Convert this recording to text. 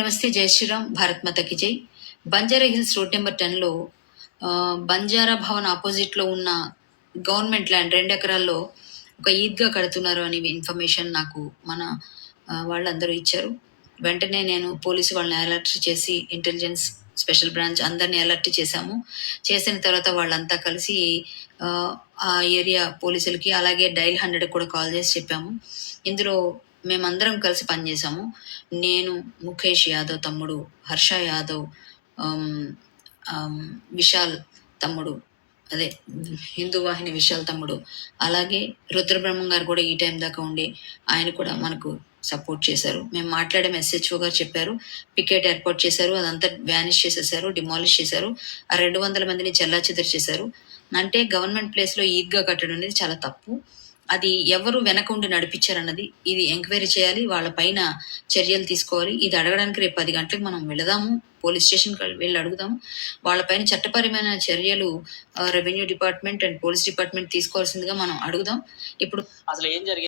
నమస్తే, జై శ్రీరామ్, భారత్ మాతాకి జై. బంజారా హిల్స్ రోడ్ నెంబర్ 10లో బంజారా భవన్ ఆపోజిట్లో ఉన్న గవర్నమెంట్ ల్యాండ్ 2 ఎకరాల్లో ఒక ఈద్గా కడుతున్నారు అని ఇన్ఫర్మేషన్ నాకు మన వాళ్ళందరూ ఇచ్చారు. వెంటనే నేను పోలీసు వాళ్ళని అలర్ట్ చేసి ఇంటెలిజెన్స్ స్పెషల్ బ్రాంచ్ అందరినీ అలర్ట్ చేశాము. చేసిన తర్వాత వాళ్ళంతా కలిసి ఆ ఏరియా పోలీసులకి అలాగే డైల్ 100 కూడా కాల్ చేసి చెప్పాము. ఇందులో మేమందరం కలిసి పనిచేసాము. నేను, ముఖేష్ యాదవ్ తమ్ముడు, హర్ష యాదవ్, విశాల్ తమ్ముడు, అదే హిందూ వాహిని విశాల్ తమ్ముడు, అలాగే రుద్రబ్రహ్మం గారు కూడా ఈ టైం దాకా ఉండి ఆయన కూడా మనకు సపోర్ట్ చేశారు. మేము మాట్లాడే ఎస్హెచ్ఓ గారు చెప్పారు, పికెట్ ఏర్పాటు చేశారు, అదంతా వ్యానిష్ చేసేసారు, డిమాలిష్ చేశారు, ఆ 200 మందిని చెల్లాచెదరు చేశారు. అంటే గవర్నమెంట్ ప్లేస్లో ఈద్గా కట్టడం అనేది చాలా తప్పు. అది ఎవరు వెనక ఉండి నడిపించారన్నది ఇది ఎంక్వైరీ చేయాలి, వాళ్ళ పైన చర్యలు తీసుకోవాలి. ఇది అడగడానికి రేపు 10 గంటలకు మనం వెళదాము, పోలీస్ స్టేషన్కి వెళ్ళి అడుగుదాము. వాళ్ళపైన చట్టపరమైన చర్యలు revenue department and police department తీసుకోవాల్సిందిగా మనం అడుగుదాం. ఇప్పుడు అసలు ఏం జరిగింది?